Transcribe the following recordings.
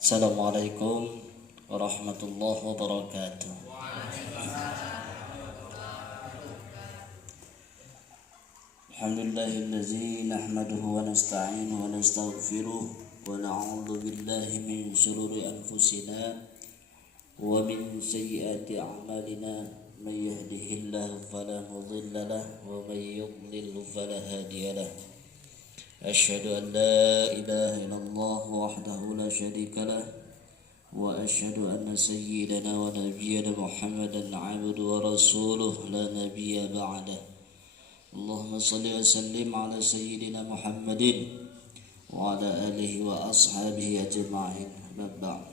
Assalamualaikum warahmatullahi wabarakatuh. Alhamdulillahillazi nahmaduhu wa nasta'inuhu wa nastaghfiruh wa na'udzu billahi min shururi anfusina wa min sayyiati a'malina. Man yahdihillahu fala mudilla lahu wa man yudlil fala hadiya lahu. أشهد أن لا إله إلا الله وحده لا شريك له وأشهد أن سيدنا ونبينا محمدا عبده ورسوله لا نبي بعده. اللهم صل وسلم على سيدنا محمد وعلى آله وأصحابه أجمعين. Bapak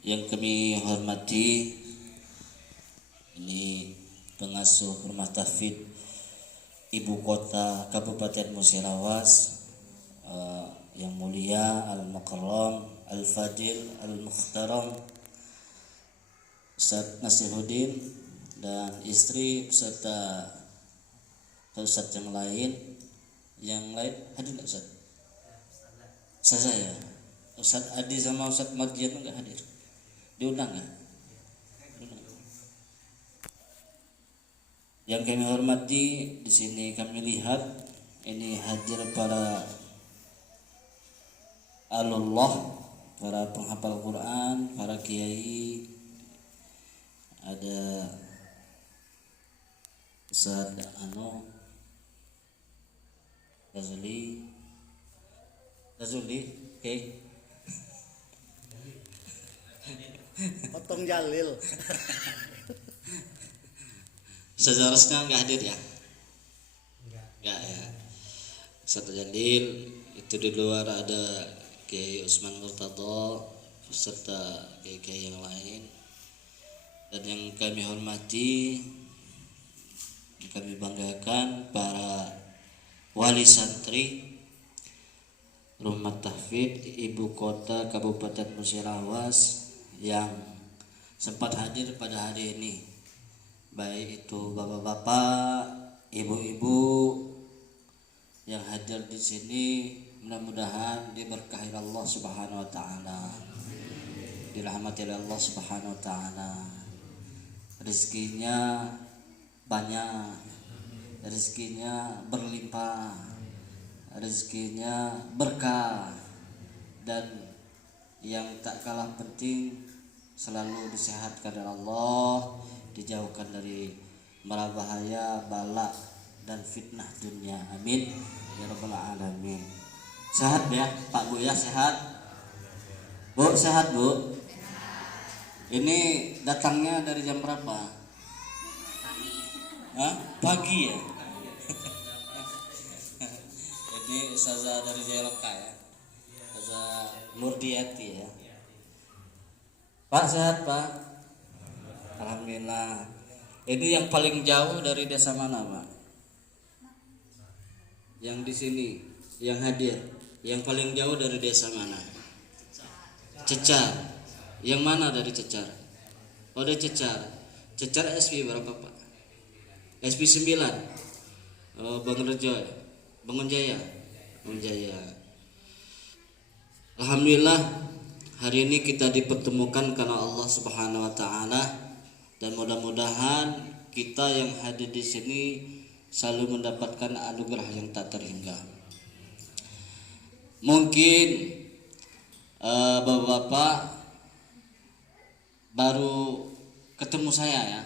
yang kami hormati, ini pengasuh rumah tahfidz Ibu Kota Kabupaten Musirawas, yang mulia Al-Mukarram Al-Fadil Al-Mukhtaram Ustaz Nasiruddin dan istri beserta Ustaz yang lain hadir nggak Ustaz? Saya Ustaz Adi sama Ustaz Mardian nggak hadir? Diundang nggak? Yang kami hormati, di sini kami lihat ini hadir para alullah, para penghafal Quran, para kiai. Ada Ustaz Razuli, oke. Potong Jalil. Seharusnya nggak hadir ya? Nggak ya. Ustaz Jalil, itu di luar ada Kiai Usman Murtado beserta kiai-kiai yang lain. Dan yang kami hormati, yang kami banggakan, para wali santri Rumah Tahfidz Ibu Kota Kabupaten Musirawas yang sempat hadir pada hari ini, baik itu bapak-bapak, ibu-ibu yang hadir di sini. Mudah-mudahan diberkahi Allah Subhanahu wa taala, dirahmati Allah Subhanahu wa taala, rezekinya banyak, rezekinya berlimpah, rezekinya berkah, dan yang tak kalah penting selalu disehatkan oleh Allah, dijauhkan dari mara bahaya, bala dan fitnah dunia. Amin ya rabbal alamin. Sehat ya Pak Bu ya? Sehat Bu? Sehat Bu? Ini datangnya dari jam berapa? Pagi ya. Ini Ustazah dari Jayaloka ya, Ustazah Nurdiati ya. Pak sehat Pak? Alhamdulillah. Ini yang paling jauh dari desa mana Pak? Yang di sini, yang hadir, yang paling jauh dari desa mana? Cecar. Yang mana dari Cecar? Oh dari Cecar. Cecar SP berapa Pak? SP 9. Oh Bangunrejo, Bangunjaya. Bangunjaya. Alhamdulillah, hari ini kita dipertemukan karena Allah Subhanahu wa taala. Dan mudah-mudahan kita yang hadir di sini selalu mendapatkan anugerah yang tak terhingga. Mungkin bapak-bapak baru ketemu saya ya.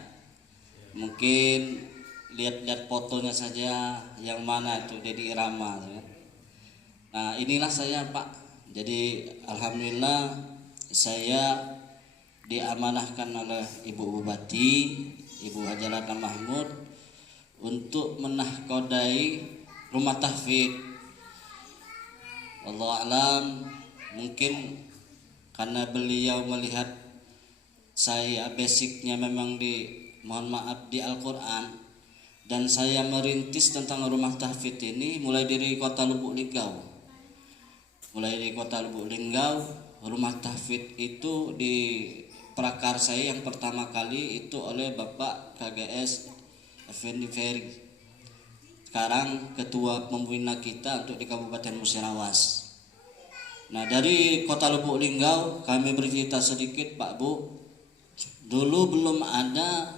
Mungkin lihat-lihat fotonya saja, yang mana itu Dedi Irama ya. Nah inilah saya Pak. Jadi alhamdulillah saya diamanahkan oleh Ibu Bupati, Ibu Hajarata Mahmud, untuk menahkodai rumah tahfidz. Allah alam, mungkin karena beliau melihat saya basicnya memang di Al-Quran, dan saya merintis tentang rumah tahfidz ini mulai dari kota Lubuk Linggau. Rumah tahfidz itu di prakarsa yang pertama kali itu oleh Bapak KGS Effendi Ferry. Sekarang ketua pembina kita untuk di Kabupaten Musirawas. Nah, dari Kota Lubuk Linggau kami bercerita sedikit Pak Bu. Dulu belum ada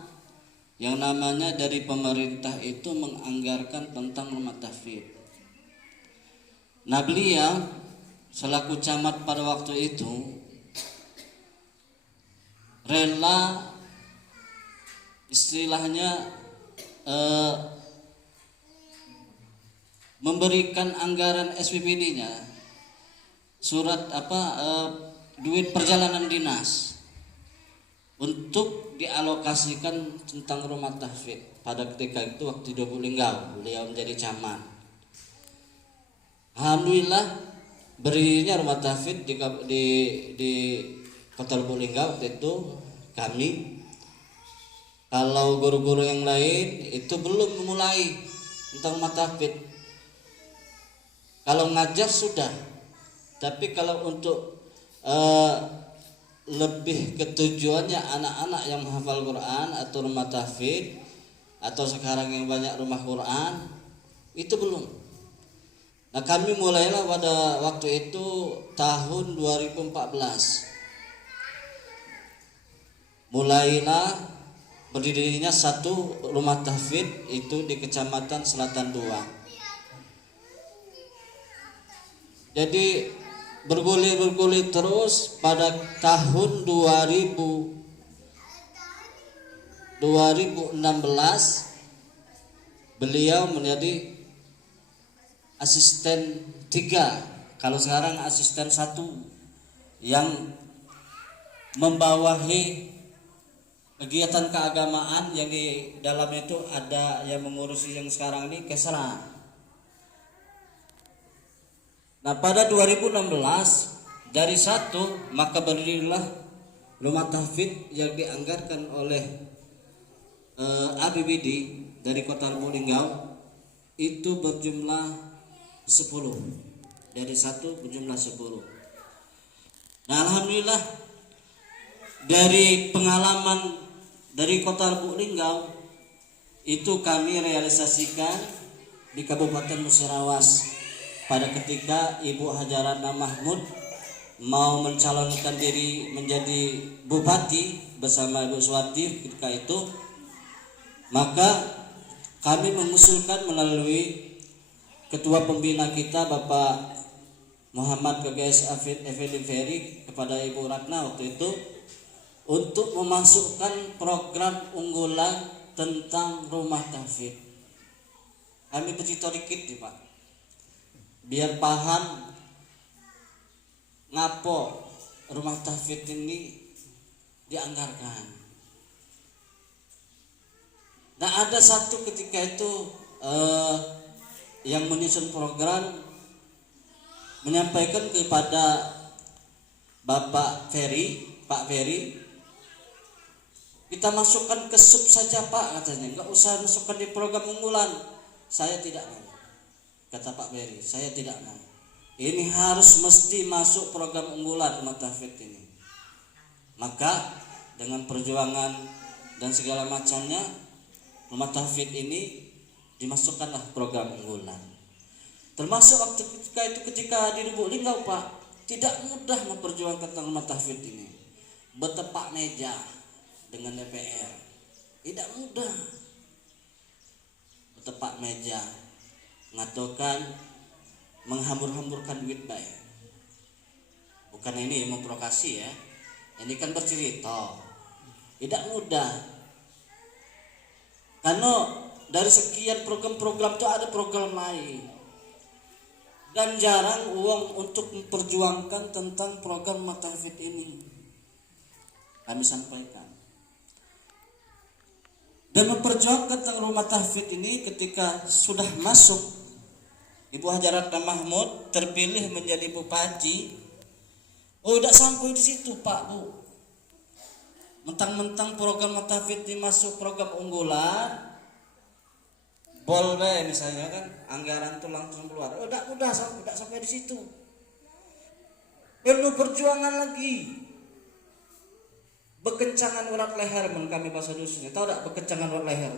yang namanya dari pemerintah itu menganggarkan tentang rumah tahfidz. Nah, beliau selaku camat pada waktu itu rela istilahnya memberikan anggaran SPBD-nya, surat duit perjalanan dinas untuk dialokasikan tentang rumah tahfidz pada ketika itu waktu di Lubuk Linggau beliau menjadi camat. Alhamdulillah berdirinya rumah tahfidz di Kota Lubuk Linggau waktu itu kami. Kalau guru-guru yang lain itu belum memulai tentang rumah tahfidz. Kalau ngajar sudah, tapi kalau untuk lebih ketujuannya anak-anak yang menghafal Quran atau rumah tahfidz atau sekarang yang banyak rumah Quran itu belum. Nah, kami mulailah pada waktu itu tahun 2014. Mulailah berdirinya satu rumah tahfidz itu di Kecamatan Selatan 2. Jadi bergulir terus pada tahun 2016 beliau menjadi asisten 3, kalau sekarang asisten 1 yang membawahi kegiatan keagamaan yang di dalamnya itu ada yang mengurusi yang sekarang ini Kesra. Nah, pada 2016 dari 1 maka berdirilah rumah tahfidz yang dianggarkan oleh APBD dari Kota Lubuk Linggau itu berjumlah 10. Dari 1 berjumlah 10. Nah, alhamdulillah dari pengalaman dari Kota Lubuk Linggau itu kami realisasikan di Kabupaten Musirawas pada ketika Ibu Hajarana Mahmud mau mencalonkan diri menjadi bupati bersama Ibu Suwardi ketika itu, maka kami mengusulkan melalui ketua pembina kita Bapak Muhammad KGS Effendi Ferry kepada Ibu Ratna waktu itu untuk memasukkan program unggulan tentang rumah tahfidz. Kami bercerita dikit nih Pak, biar paham ngapo rumah tahfidz ini dianggarkan. Nah, ada satu ketika itu yang menyusun program menyampaikan kepada Bapak Ferry, Pak Ferry, kita masukkan ke sub saja Pak, katanya, nggak usah masukkan di program unggulan. Saya tidak mau, kata Pak Ferry, saya tidak mau. Ini harus mesti masuk program unggulan rumah tahfidz ini. Maka dengan perjuangan dan segala macamnya rumah tahfidz ini dimasukkanlah program unggulan. Termasuk waktu ketika di Lubuk Linggau Pak, tidak mudah memperjuangkan tentang rumah tahfidz ini. Bertepak meja dengan DPR, tidak mudah. Bertepak meja, mengatakan menghambur-hamburkan duit baik. Bukan ini memprovokasi ya. Ini kan bercerita. Tidak mudah. Karena dari sekian program-program itu ada program lain. Dan jarang uang untuk memperjuangkan tentang program rumah tahfidz ini. Kami sampaikan. Dan memperjuangkan tentang rumah tahfidz ini ketika sudah masuk Ibu Hajarana Mahmud terpilih menjadi bupati. Oh, tidak sampai di situ Pak Bu. Mentang-mentang program rumah tahfidz ini masuk program unggulan, boleh misalnya kan anggaran itu langsung keluar. Oh, udah sampai di situ. Perlu perjuangan lagi. Bekencangan urat leher men kami bahasa dusunnya. Tahu tak bekencangan urat leher?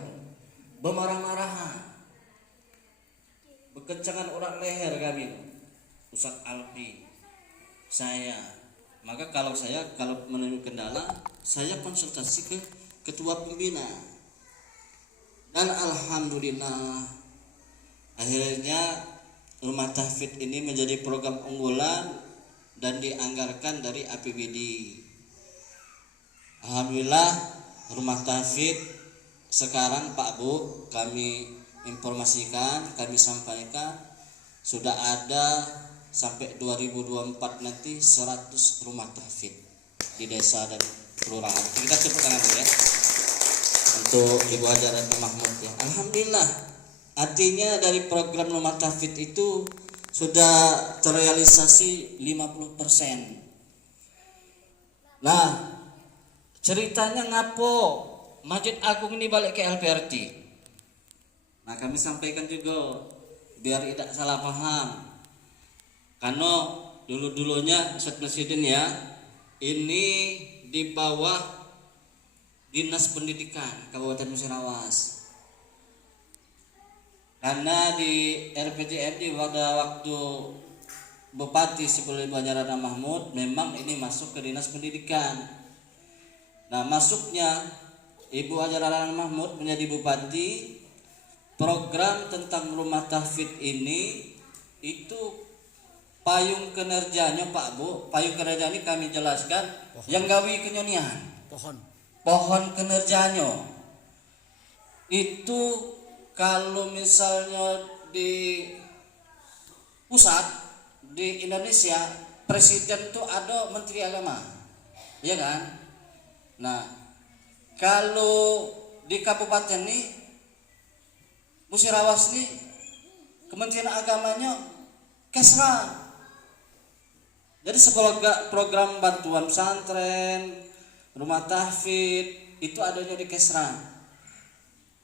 Bermarah-marahan. Bekencangan urat leher kami. Ustaz Alfi. saya. Maka kalau menemui kendala, saya konsultasi ke ketua pembina. Dan alhamdulillah akhirnya rumah tahfidz ini menjadi program unggulan dan dianggarkan dari APBD. Alhamdulillah rumah tahfidz sekarang Pak Bu, kami informasikan, kami sampaikan sudah ada sampai 2024 nanti 100 rumah tahfidz di desa dan kelurahan. Kita tepuk tangan dulu ya untuk Ibu Haja Ratna Mahmud ya. Alhamdulillah, artinya dari program rumah tahfidz itu sudah terrealisasi 50%. Nah, ceritanya ngapo Masjid Agung ini balik ke LPRT. Nah, kami sampaikan juga biar tidak salah paham. Karena dulu-dulunya Ustaz Presiden ya, ini di bawah Dinas Pendidikan Kabupaten Musirawas. Karena di RPJMD pada waktu Bupati sebelum Ibu Haja Ratna Mahmud memang ini masuk ke Dinas Pendidikan. Nah, masuknya Ibu Haja Ratna Mahmud menjadi bupati, program tentang rumah tahfidz ini itu payung kinerjanya Pak Bu, payung kinerja ini kami jelaskan yang gawi kenyonian. Pohon kinerjanya itu kalau misalnya di pusat di Indonesia presiden tuh ada menteri agama, ya kan? Nah, kalau di kabupaten nih Musirawas nih Kementerian Agamanya Kesra. Jadi sekolah program bantuan pesantren, rumah tahfidz itu adanya di Kesra.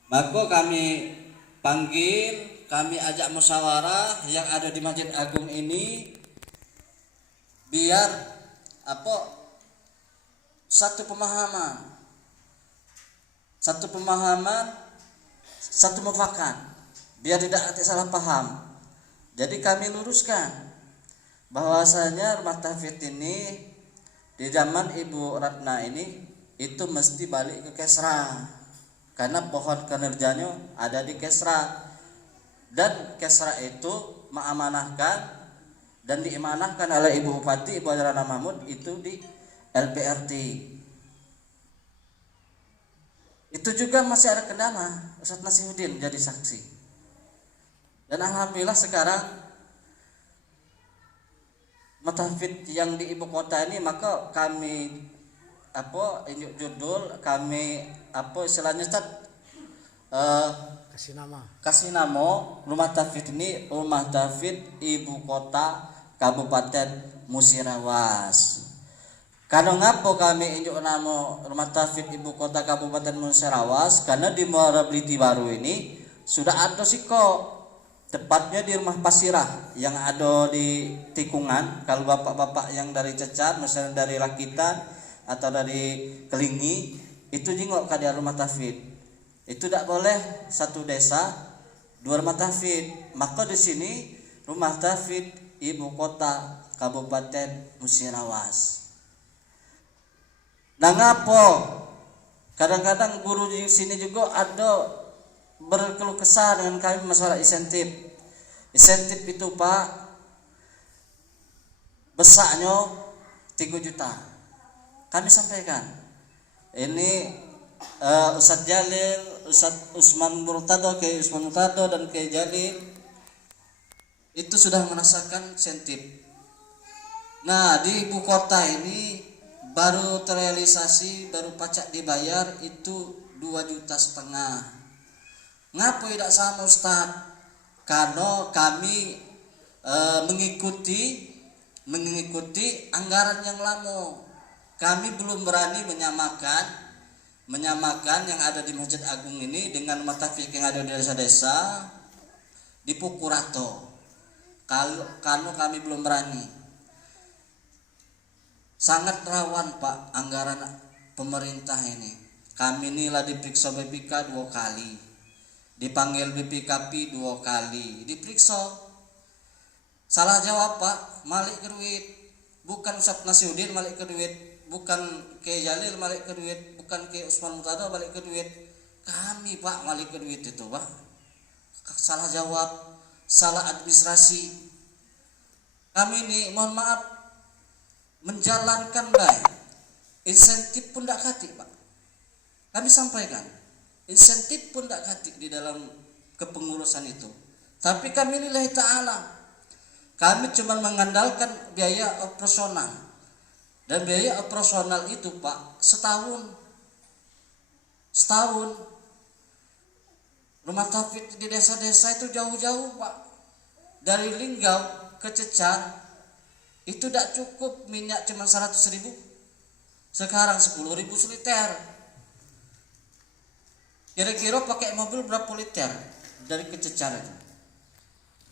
Maka kami panggil, kami ajak musyawarah yang ada di Masjid Agung ini biar satu pemahaman, satu mufakat, biar tidak ada salah paham. Jadi kami luruskan bahwasanya rumah tahfidz ini di zaman Ibu Ratna ini itu mesti balik ke Kesra, karena pohon kinerjanya ada di Kesra, dan Kesra itu mengamanahkan dan diamanahkan oleh Ibu Bupati Ibu Haja Ratna Mahmud itu di LPRT. Itu juga masih ada kendala, Ustaz Nasihuddin jadi saksi. Dan alhamdulillah sekarang tahfidz yang di ibu kota ini, maka kami judul kami istilahnya kasih nama rumah tahfidz ini rumah tahfidz ibu kota Kabupaten Musirawas. Karena ngapo kami injuk nama rumah tahfidz ibu kota Kabupaten Musirawas, karena di Muara Beliti Baru ini sudah ada siko, tepatnya di rumah Pasirah yang ada di tikungan. Kalau bapak-bapak yang dari Cecar, misalnya dari Rakitan atau dari Kelingi, itu jengok ke rumah tahfidz. Itu tidak boleh satu desa dua rumah tahfidz. Maka di sini rumah tahfidz ibu kota Kabupaten Musirawas. Nah, ngapo kadang-kadang guru di sini juga ada berkeluh kesah dengan kami masalah insentif. Insentif itu Pak besarnya 3 juta. Kami sampaikan ini Ustadz Jalil, Ustadz Usman Murtado, Kiai Usman Murtado dan Kiai Jalil itu sudah merasakan insentif. Nah, di ibu kota ini baru terrealisasi, baru pajak dibayar itu 2,5 juta. Ngapa tidak sama Ustaz? Karena kami mengikuti anggaran yang lama. Kami belum berani menyamakan yang ada di Masjid Agung ini dengan rumah tahfidz yang ada di desa-desa di Pukurato. Karena kami belum berani. Sangat rawan Pak anggaran pemerintah ini. Kami inilah diperiksa BPK 2 kali, dipanggil BPKP 2 kali, diperiksa. Salah jawab Pak, balik duit. bukan Ustaz Nasiruddin balik ke duit, bukan ke Jalil balik ke duit, bukan ke Usman Mutada balik ke duit. Kami Pak balik ke duit itu Pak. Salah jawab, salah administrasi. Kami ini mohon maaf menjalankan baik. Insentif pun tidak katik Pak. Kami sampaikan, insentif pun tidak katik di dalam kepengurusan itu. Tapi kami lillahi ta'ala, kami cuma mengandalkan biaya operasional. Dan biaya operasional itu Pak setahun rumah tahfidz di desa-desa itu jauh-jauh Pak. Dari Linggau ke Cecar itu tidak cukup minyak cuma 100.000. Sekarang 10.000 seliter. Kira-kira pakai mobil berapa liter dari ke Cecar itu?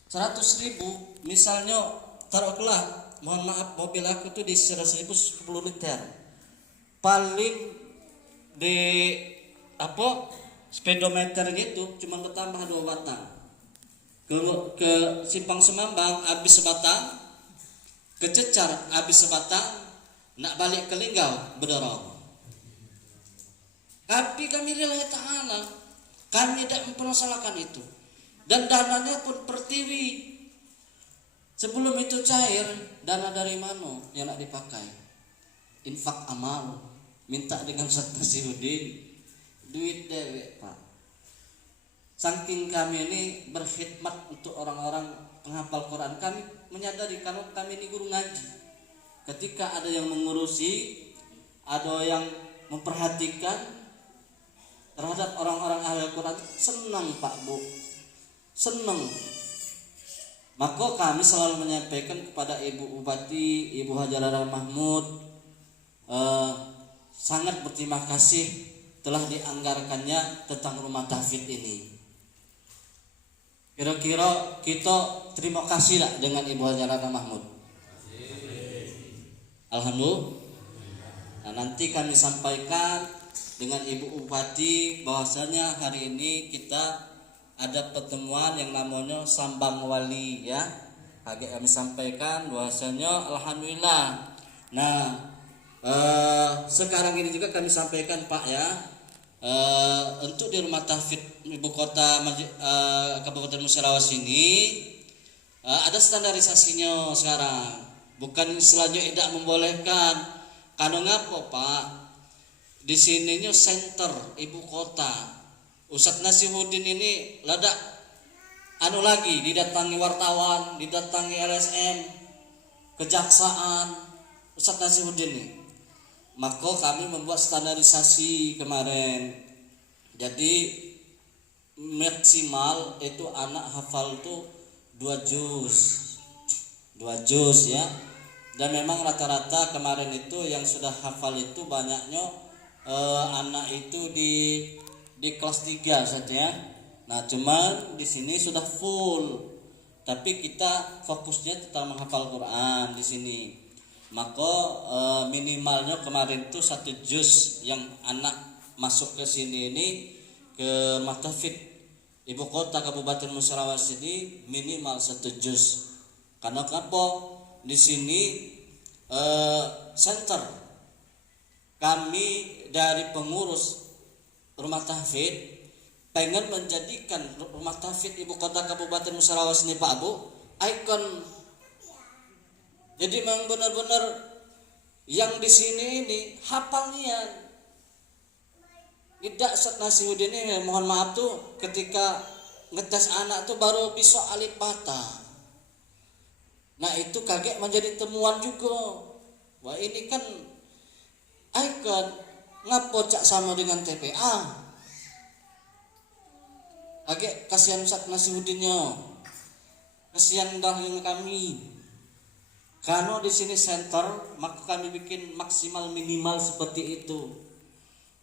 100.000 misalnya taruhlah, mohon maaf mobil aku tuh di 100.000 10 liter. Paling di speedometer gitu cuma bertambah 2 batang. Ke Simpang Semambang habis sebatang, ke Cecar habis sebatang, nak balik ke Linggau berdorong. Tapi kami lillahi ta'ala, kami tidak mempermasalahkan itu. Dan dananya pun pertiwi. Sebelum itu cair, dana dari mana yang nak dipakai? Infak amal, minta dengan Ustaz Nasiruddin, duit dewek Pak. Saking kami ini berkhidmat untuk orang-orang penghafal Quran, kami menyadari kalau kami ini guru ngaji. Ketika ada yang mengurusi, ada yang memperhatikan terhadap orang-orang ahli Quran, senang Pak Bu, senang. Maka kami selalu menyampaikan kepada Ibu Bupati, Ibu Hajarah Mahmud, sangat berterima kasih telah dianggarkannya tentang rumah tahfidz ini. Kira-kira kita terima kasih lah dengan Ibu Hajarah Mahmud. Alhamdulillah. Nah, nanti kami sampaikan dengan Ibu Bupati bahwasanya hari ini kita ada pertemuan yang namanya Sambang Wali ya. Kami sampaikan bahwasanya alhamdulillah. Nah, sekarang ini juga kami sampaikan Pak ya, untuk di rumah tahfidz ibu kota Kabupaten Musirawas ini ada standarisasinya sekarang. Bukan istilahnya tidak membolehkan. Karena ngapa Pak? Di sininya center ibu kota. Ustaz Nasiruddin ini ledak lagi didatangi wartawan, didatangi LSM, kejaksaan, Ustaz Nasiruddin ini. Maka kami membuat standarisasi kemarin. Jadi maksimal itu anak hafal itu 2 juz ya. Dan memang rata-rata kemarin itu yang sudah hafal itu banyaknya anak itu di kelas 3 saja ya. Nah, cuman di sini sudah full. Tapi kita fokusnya tetap menghafal Quran di sini. Maka minimalnya kemarin itu 1 juz yang anak masuk ke sini ini ke Matafid ibu kota Kabupaten Musirawas ini minimal 1 juz. Karena apa? Di sini center kami dari pengurus rumah tahfidz pengen menjadikan rumah tahfidz ibu kota Kabupaten Musirawas ini Pak Bu ikon. Jadi memang benar-benar yang di sini ini hafal niat. Tidak Ustaz Nasiruddin ini mohon maaf tuh ketika ngetes anak tuh baru bisa alif bata. Nah itu kaget menjadi temuan juga. Wah ini kan ikon, ngapo cak sama dengan TPA. Kaget kasihan Ustaz Nasiruddinnya, kasihan dahil kami. Karena di sini center, maka kami bikin maksimal minimal seperti itu.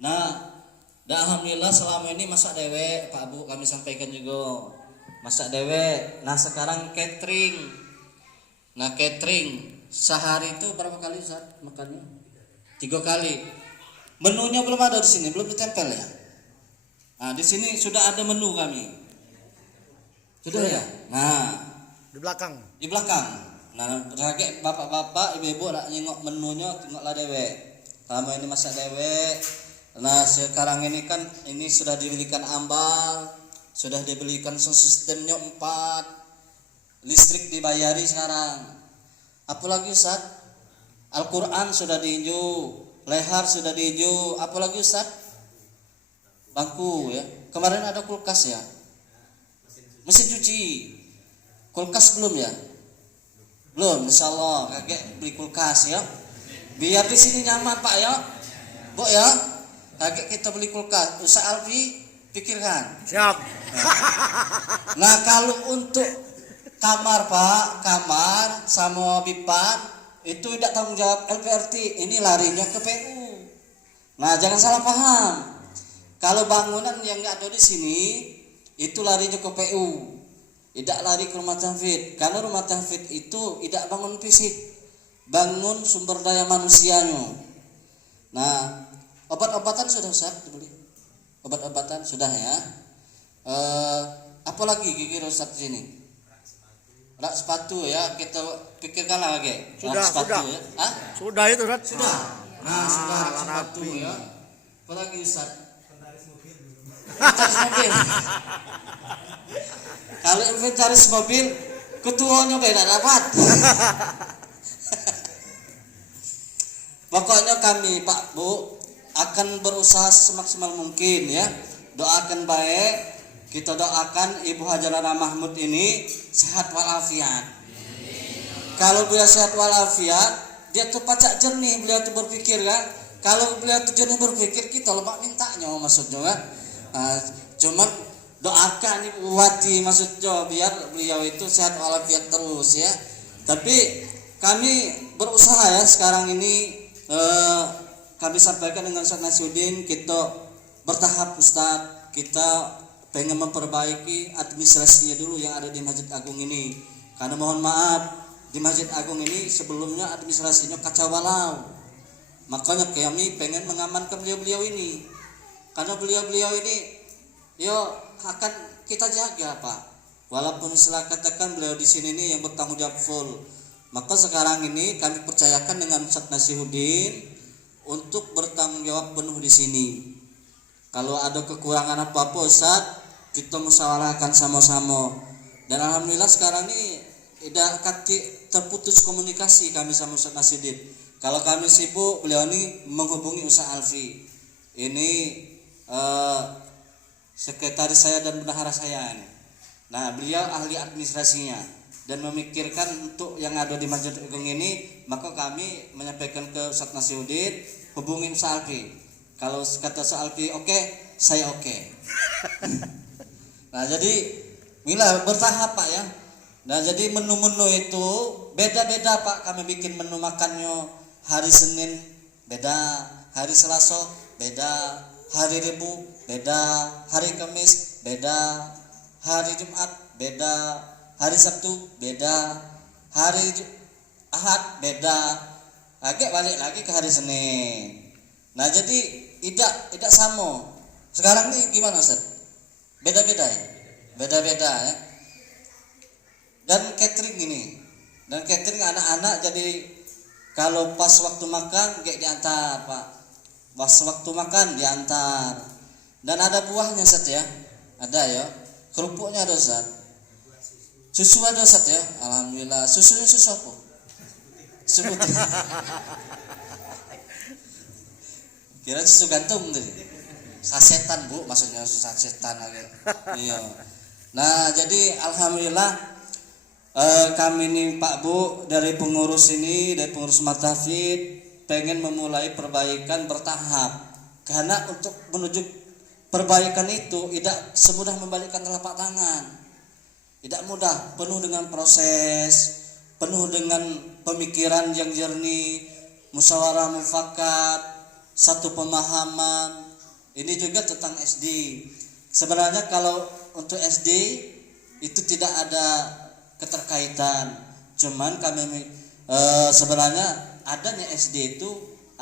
Nah, dan alhamdulillah selama ini masak dewek Pak Bu kami sampaikan juga masak dewek. Nah sekarang catering. Nah catering sehari itu berapa kali Ustaz makannya? 3 kali. Menunya belum ada di sini, belum ditempel ya. Nah di sini sudah ada menu kami. Sudah ya. Nah di belakang. Di belakang. Nah, rage bapak-bapak, ibu-ibu nak nyengok menunya, tengoklah dewek. Lama ini masak dewek. Nah, sekarang ini kan ini sudah dibelikan ambal, sudah dibelikan sistemnya 4, listrik dibayari sekarang. Apalagi Ustaz? Al-Quran sudah diinju, lehar sudah diinju, apalagi Ustaz? Bangku ya. Kemarin ada kulkas ya. Mesin cuci. Kulkas belum ya? Belum, insyaallah kakek beli kulkas ya. Biar di sini nyaman Pak ya. Bu ya. Kakek kita beli kulkas. Ustaz Alfi pikirkan. Siap. Nah, kalau untuk kamar Pak, kamar sama bipan itu tidak tanggung jawab LPRT. Ini larinya ke PU. Nah, jangan salah paham. Kalau bangunan yang nggak ada di sini itu larinya ke PU. Tidak lari ke rumah tahfidz, karena rumah tahfidz itu tidak bangun fisik, bangun sumber daya manusianya. Nah, obat-obatan sudah Ustaz dibeli, obat-obatan sudah ya. Apalagi gigi Ustaz sini, rak sepatu ya, kita pikirkan lagi. Sudah, sepatu sudah. ya. Hah? Sudah itu Ustaz. Sudah. Nah, sudah rak sepatu rapi. ya. Apalagi Ustaz? Inventaris mobil. Kalau inventaris mobil ketuanya beda dapat. Pokoknya kami Pak Bu akan berusaha semaksimal mungkin ya. Doakan baik, kita doakan Ibu Hajarana Mahmud ini sehat walafiat. Kalau beliau sehat walafiat, dia tuh pacak jernih, beliau tuh berpikir kan. Kalau beliau tuh jernih berpikir, kita lemak mintanya maksudnya kan. Cuman doakan Ibu Wati maksudnya biar beliau itu sehat walafiat terus ya. Tapi kami berusaha ya sekarang ini kami sampaikan dengan Ustaz Nasruddin, kita bertahap Ustaz, kita pengen memperbaiki administrasinya dulu yang ada di Masjid Agung ini. Karena mohon maaf di Masjid Agung ini sebelumnya administrasinya kacau balau. Makanya kami pengen mengamankan beliau-beliau ini. Karena beliau-beliau ini akan kita jaga Pak. Walaupun istilah katakan beliau di sini nih yang bertanggung jawab full. Maka sekarang ini kami percayakan dengan Ustaz Nasruddin untuk bertanggung jawab penuh di sini. Kalau ada kekurangan apa-apa Ustaz, kita musyawarahkan sama-sama. Dan alhamdulillah sekarang ini tidak terputus komunikasi kami sama Ustaz Nasruddin. Kalau kami sibuk, beliau ini menghubungi Ustaz Alfi. Ini sekretaris saya dan bendahara saya ini. Nah, beliau ahli administrasinya dan memikirkan untuk yang ada di Masjid Agung ini, maka kami menyampaikan ke Ustaz Nasruddin, hubungi Ustaz Alfi. Kalau kata Ustaz Alfi oke, saya oke. Nah, jadi bila bertahap Pak ya. Nah, jadi menu-menu itu beda-beda Pak. Kami bikin menu makannya hari Senin beda, hari Selasa beda, hari Rabu beda, hari Kamis beda, hari Jumat beda, hari Sabtu beda, hari Ahad beda, agak balik lagi ke hari Senin. Nah, jadi tidak sama. Sekarang nih gimana Ustaz? Beda-beda ya? Beda-beda ya. Dan catering ini. Dan catering anak-anak jadi kalau pas waktu makan kayak diantar Pak. Pas waktu makan diantar. Dan ada buahnya Ustaz ya. Ada ya. Kerupuknya ada Ustaz. Susu ada Ustaz ya. Alhamdulillah. Susunya susu apa? Susu putih. Kira susu gantung tadi. Sasetan Bu, maksudnya susu sasetan aja. Iya. Nah, jadi alhamdulillah kami ini Pak Bu dari pengurus ini, dari pengurus Matafid pengen memulai perbaikan bertahap. Karena untuk menuju perbaikan itu tidak semudah membalikkan telapak tangan. Tidak mudah, penuh dengan proses, penuh dengan pemikiran yang jernih, musyawarah mufakat, satu pemahaman. Ini juga tentang SD. Sebenarnya kalau untuk SD itu tidak ada keterkaitan. Cuman kami sebenarnya adanya SD itu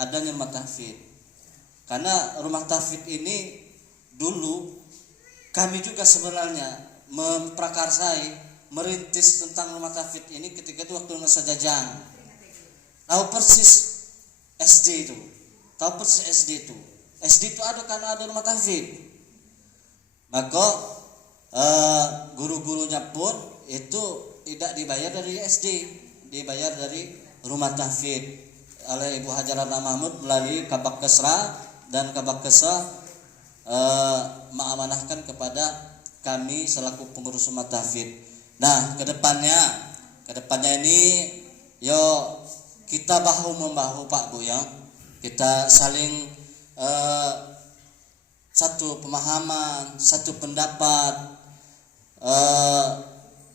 adanya rumah tahfidz. Karena rumah tahfidz ini dulu kami juga sebenarnya memprakarsai merintis tentang rumah tahfidz ini ketika itu waktu masa jajang. Tahu persis SD itu. Tahu persis SD itu. SD itu ada karena ada rumah tahfidz. Maka guru-gurunya pun itu tidak dibayar dari SD, dibayar dari rumah tahfidz oleh Ibu Hajarana Mahmud melalui Kabak Kesra, dan Kabak Kesra mengamanahkan kepada kami selaku pengurus rumah tahfidz. Nah, kedepannya ini yo kita bahu membahu Pak Bu ya. Kita saling satu pemahaman, satu pendapat.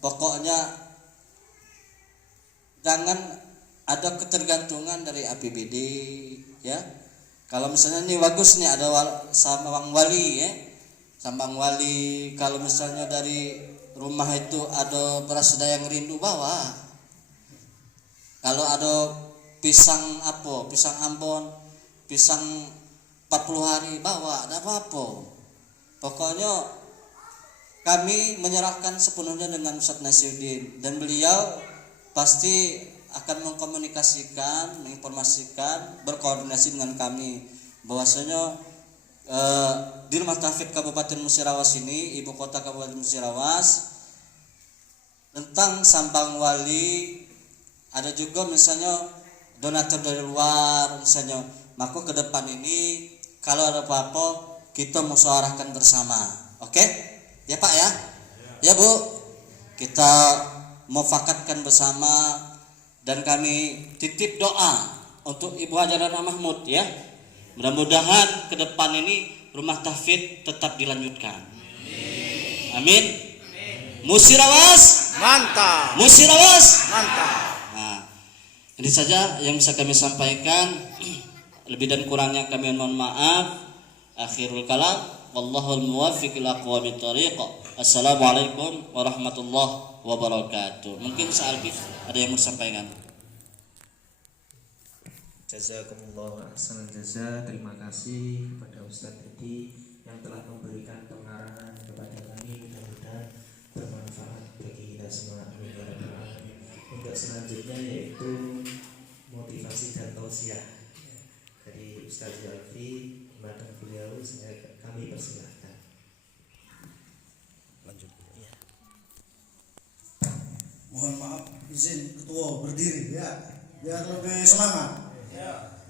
Pokoknya jangan ada ketergantungan dari APBD ya. Kalau misalnya ini bagus nih ada sambang wali ya. Sambang wali, kalau misalnya dari rumah itu ada beras dayang rindu bawa. Kalau ada pisang Ambon, pisang 40 hari bawa, ada apa-apa. Pokoknya kami menyerahkan sepenuhnya dengan Ustadz Nasiruddin, dan beliau pasti akan mengkomunikasikan, menginformasikan, berkoordinasi dengan kami bahwasanya di Rumah Tahfidz Kabupaten Musirawas ini, ibu kota Kabupaten Musirawas, tentang sambang wali, ada juga misalnya donatur dari luar misalnya. Maka ke depan ini kalau ada apa-apa kita musyawarahkan bersama. Oke? Ya Pak ya? Ya Bu. Kita mufakatkan bersama, dan kami titip doa untuk Ibu Hajarana Mahmud ya. Mudah-mudahan ke depan ini rumah tahfidz tetap dilanjutkan. Amin. Musirawas Mantap. Musirawas Mantap. Nah, ini saja yang bisa kami sampaikan. Lebih dan kurangnya kami mohon maaf. Akhirul kalam, wallahul muwaffiq ila aqwamit thariq. Assalamualaikum warahmatullahi wabarakatuh. Mungkin Sa'albi ada yang mau disampaikan. Jazakumullah ahsanal jaza. Terima kasih kepada Ustadz Edi yang telah memberikan pengarahan kepada kami, mudah-mudahan bermanfaat bagi kita semua. Amin ya rabbal alamin. Untuk selanjutnya yaitu motivasi dan tausiah dari Ustadz Alfi. Kepada beliau kami persilahkan. Lanjut. Ya. Mohon maaf, izin ketua berdiri ya, biar lebih semangat. Ya.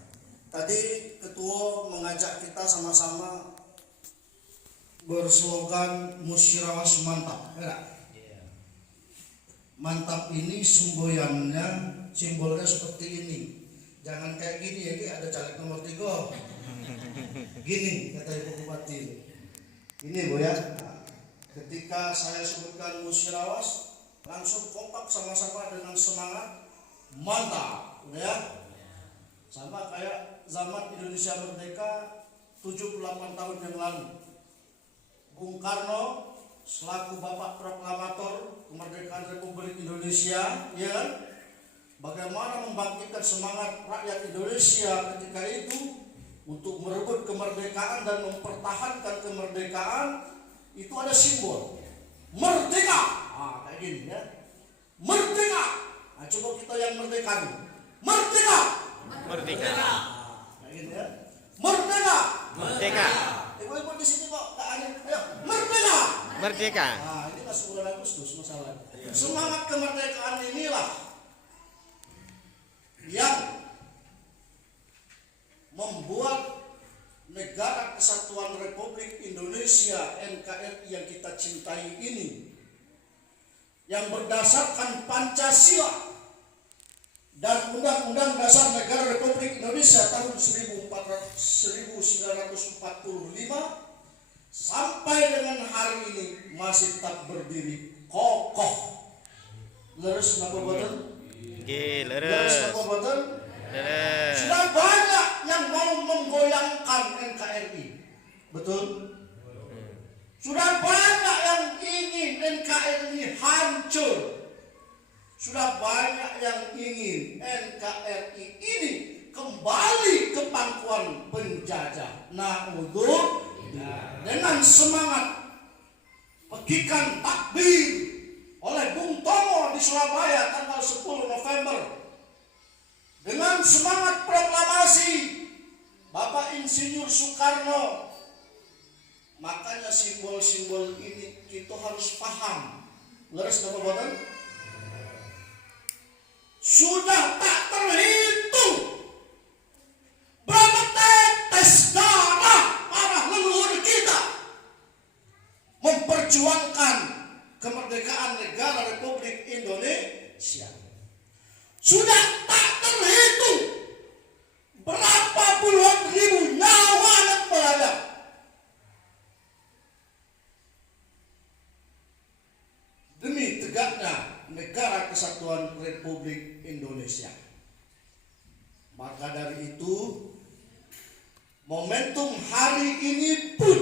Tadi ketua mengajak kita sama-sama berslogan Musirawas mantap, ya. Mantap ini simbolnya seperti ini. Jangan kayak gini ya, ada caleg nomor 3. Gini kata Ibu Bupati. Ini Bu ya. Nah, ketika saya sebutkan Musirawas, langsung kompak sama-sama dengan semangat mantap, ya. Sama kayak zaman Indonesia merdeka 78 tahun yang lalu. Bung Karno selaku Bapak Proklamator kemerdekaan Republik Indonesia, ya kan? Bagaimana membangkitkan semangat rakyat Indonesia ketika itu untuk merebut kemerdekaan dan mempertahankan kemerdekaan. Itu ada simbol merdeka. Kayak gini ya. Merdeka. Nah, coba kita yang merdeka nih. Merdeka. Merdeka. Kayak gini ya. Merdeka. Merdeka. Ibu-ibu di sini kok tak ada. Ayo, merdeka. Merdeka. Nah, ini masih bulan Agustus masalah. Semangat kemerdekaan inilah yang membuat Negara Kesatuan Republik Indonesia NKRI yang kita cintai ini, yang berdasarkan Pancasila dan Undang-Undang Dasar Negara Republik Indonesia tahun 1945 sampai dengan hari ini masih tetap berdiri kokoh. Leres napa boten? Nggih, Leres leres. napa boten? Leres. Sudah banyak yang mau menggoyangkan NKRI. Betul? Sudah banyak yang ingin NKRI hancur. Sudah banyak yang ingin NKRI ini kembali ke pangkuan penjajah. Nah, untuk dengan semangat pekikan takbir, oleh Bung Tomo di Surabaya tanggal 10 November dengan semangat proklamasi Bapak Insinyur Soekarno. Makanya simbol-simbol ini kita harus paham. Leres Bapak Bapak? Sudah tak terhitung berapa tetes darah para leluhur kita memperjuangkan kemerdekaan negara Republik Indonesia. Sudah tak terhitung berapa puluhan ribu nyawa yang melayang demi tegaknya negara kesatuan Republik Indonesia. Maka dari itu, momentum hari ini pun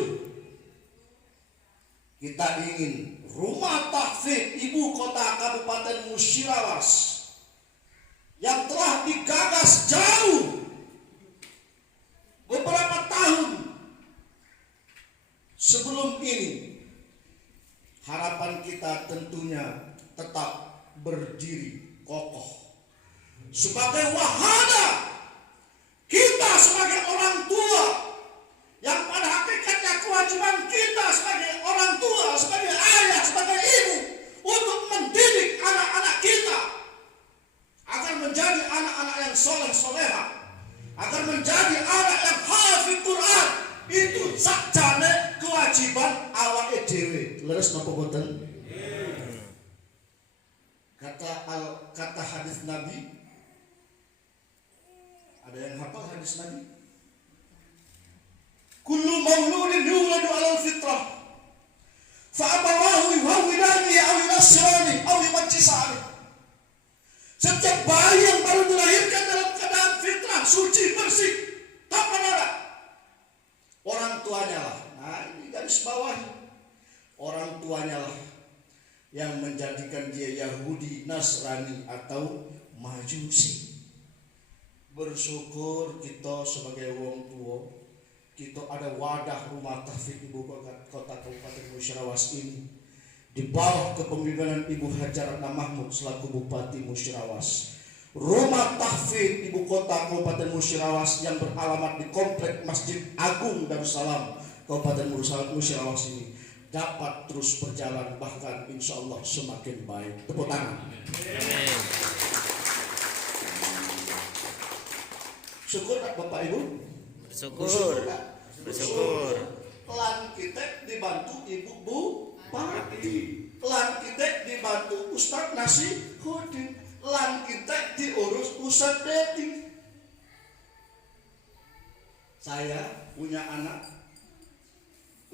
kita ingin rumah tahfidz ibu kota Kabupaten Musirawas yang telah digagas jauh beberapa tahun sebelum ini, harapan kita tentunya tetap berdiri kokoh sebagai wahana kita sebagai orang tua yang pada hakikatnya kewajiban kita sebagai orang tua, sebagai ayah, sebagai ibu untuk mendidik anak-anak kita agar menjadi anak-anak yang soleh-soleha, agar menjadi anak yang hafid Quran. Itu sakjane kewajiban awake dhewe. Leres napa boten? Kata hadis Nabi, ada yang hafal hadis Nabi? Kullu mauludin yuladu 'alal fitrah fa abawahu yuhawwidani aw yunasirani aw yumajjisani. Setiap bayi yang baru dilahirkan dalam keadaan fitrah, suci, bersih, tanpa noda, orang tuanya lah. Nah, ini garis bawahi. Orang tuanya lah yang menjadikan dia Yahudi, Nasrani atau Majusi. Bersyukur kita sebagai wong tua, kita ada wadah rumah tahfidz ibu kota Kabupaten Musirawas ini di bawah kepemimpinan Ibu Hajar Mahmud selaku Bupati Musirawas. Rumah tahfidz ibu kota Kabupaten Musirawas yang beralamat di Komplek Masjid Agung Darussalam Kabupaten Musirawas ini dapat terus berjalan, bahkan insya Allah semakin baik. Tepuk tangan. Syukur tak Bapak Ibu? Bersyukur. Bersyukur. Pelan kita dibantu Ibu Bupati, pelan kita dibantu Ustadz Nasihudin, pelan kita diurus Ustadz Dedi. Saya punya anak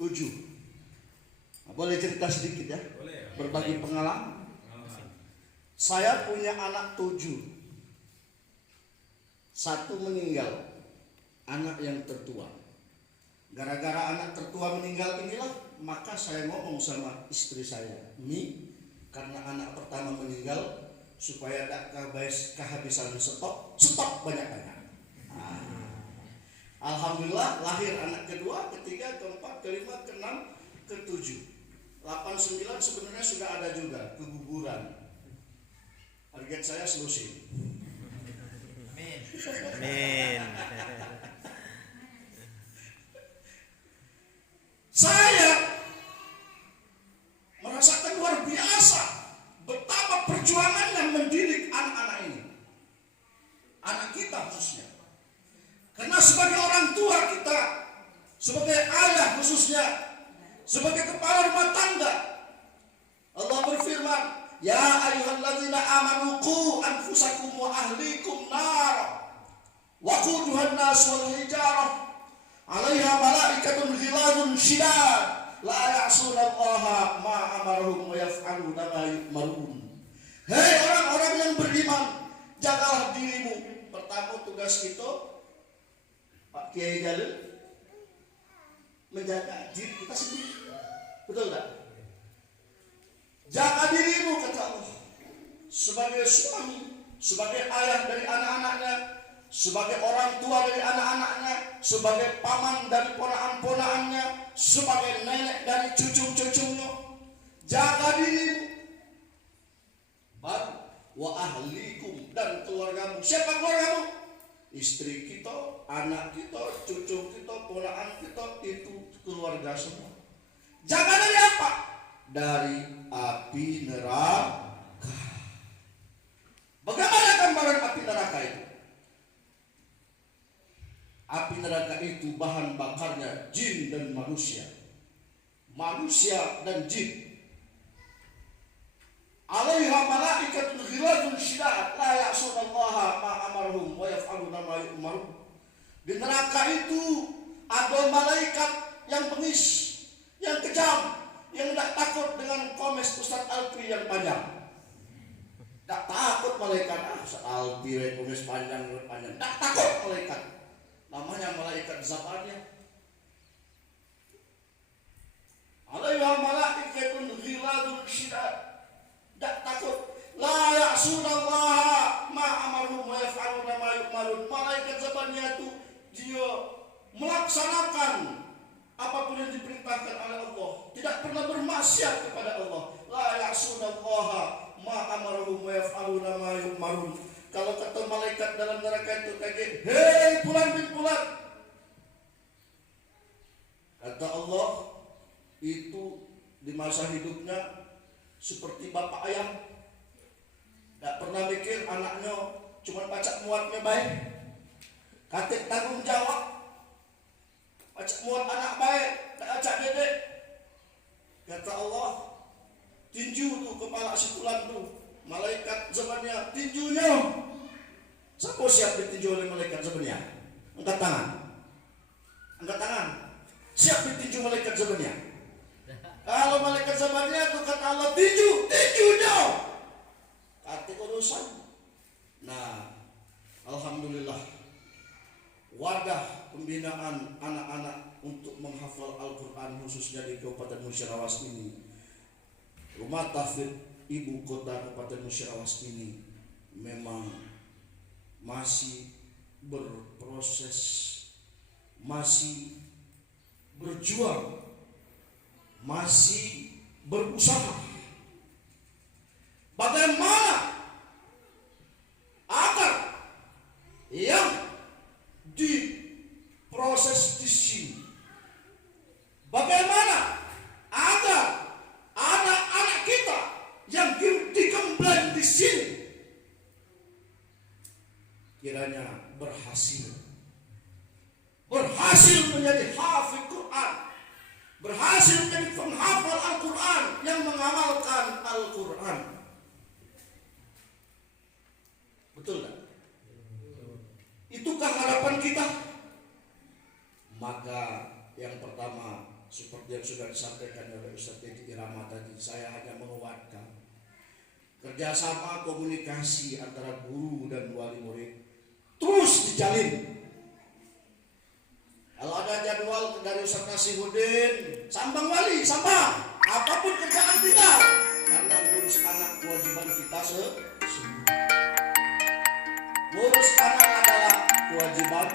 7. Boleh cerita sedikit ya? Berbagi pengalaman. Saya punya anak 7. 1 meninggal, anak yang tertua. Gara-gara anak tertua meninggal inilah, maka saya ngomong sama istri saya, Mi, karena anak pertama meninggal, supaya tidak kehabisan stok banyak-banyak. Alhamdulillah lahir anak kedua, ketiga, keempat, kelima, keenam, ketujuh. 8, 9 sebenarnya sudah ada juga keguguran. Target saya selusin. Amin. Saya merasakan luar biasa betapa perjuangan yang mendidik anak-anak ini, anak kita khususnya. Karena sebagai orang tua kita, sebagai ayah khususnya, sebagai kepala rumah tangga, Allah berfirman, ya ayyuhalladzina amanu qu anfusakum wa ahlikum nar waquduhan nas wal hijarah 'alaiha malaikatun ghiladun syidad la ya'sunallaha ma amarahum wa yaf'aluna ma yu'marun. Hei orang-orang yang beriman, jagalah dirimu. Pertama tugas kita, Pak Kiai Jalil, menjaga diri kita sendiri. Betul tak? Jaga dirimu, kata Allah, sebagai suami, sebagai ayah dari anak-anaknya, sebagai orang tua dari anak-anaknya, sebagai paman dari ponakan-ponakannya, sebagai nenek dari cucu-cucunya. Jaga dirimu. wa ahlikum, dan keluargamu. Siapa keluargamu? Istri kita, anak kita, cucu kita, ponakan kita, itu keluarga semua. Jangan dari apa? Dari api neraka. Bagaimana gambaran api neraka itu? Api neraka itu bahan bakarnya jin dan manusia. Manusia dan jin. Alaiha malaikatun ghiladun syidad la ya'sunallaha ma amarhum wa yaf'aluna ma yu'marun. Di neraka itu ada malaikat yang bengis, yang kejam, yang tidak takut dengan komes Ustaz Alpi yang panjang. Tak takut malaikat, Ustaz Alpi komes panjang. Tak takut malaikat. Namanya malaikat Zabaniyah. Alaiha malaikatun ghiladun syidad. Tak takut. La ya'sunallaha ma amaruhum wa yaf'aluna ma yu'marun. Malaikat Zabaniyah itu dia melaksanakan apapun yang diperintahkan oleh Allah, tidak pernah bermaksiat kepada Allah. La ya'sunallaha ma amaruhum wa yaf'aluna ma yu'marun. Kalau kata malaikat dalam neraka itu kaget, hei Fulan bin Fulan, kata Allah, itu di masa hidupnya seperti bapak ayam, tidak pernah mikir anaknya, cuma pacak muatnya baik, katik tanggung jawab, pacak muat anak baik, tak acak dedek. Kata Allah, tinju tu kepala si Fulan tu, malaikat Zabaniyah, tinjunya. Siapa siap ditinju oleh malaikat Zabaniyah? Angkat tangan. Angkat tangan. Siap ditinju malaikat Zabaniyah? Kalau malaikat Zabaniyah itu kata Allah tinju, tinjunya. Kata urusan. Nah, alhamdulillah, wadah pembinaan anak-anak untuk menghafal Al-Quran khususnya di Kabupaten Musyarawat ini, Rumah Tahfidz Ibu Kota Kabupaten Musyarawat ini memang masih berproses, masih berjuang, masih berusaha. Bagaimana agar yang diproses di sini, bagaimana agar anak-anak kita yang digembleng di sini kiranya berhasil menjadi hafidz Quran, berhasil menjadi penghafal Al-Quran yang mengamalkan Al-Quran. Betul tak? Itukah harapan kita? Maka yang pertama, seperti yang sudah disampaikan oleh Ustaz Teddy Irama tadi, saya hanya menguatkan kerjasama komunikasi antara guru dan wali murid terus dijalin. Kalau ada jadwal dari Ustaz Nasihuddin, sambang wali, sambang, apapun kerjaan kita, karena ngurus anak kewajiban kita semua. Ngurus anak adalah kewajiban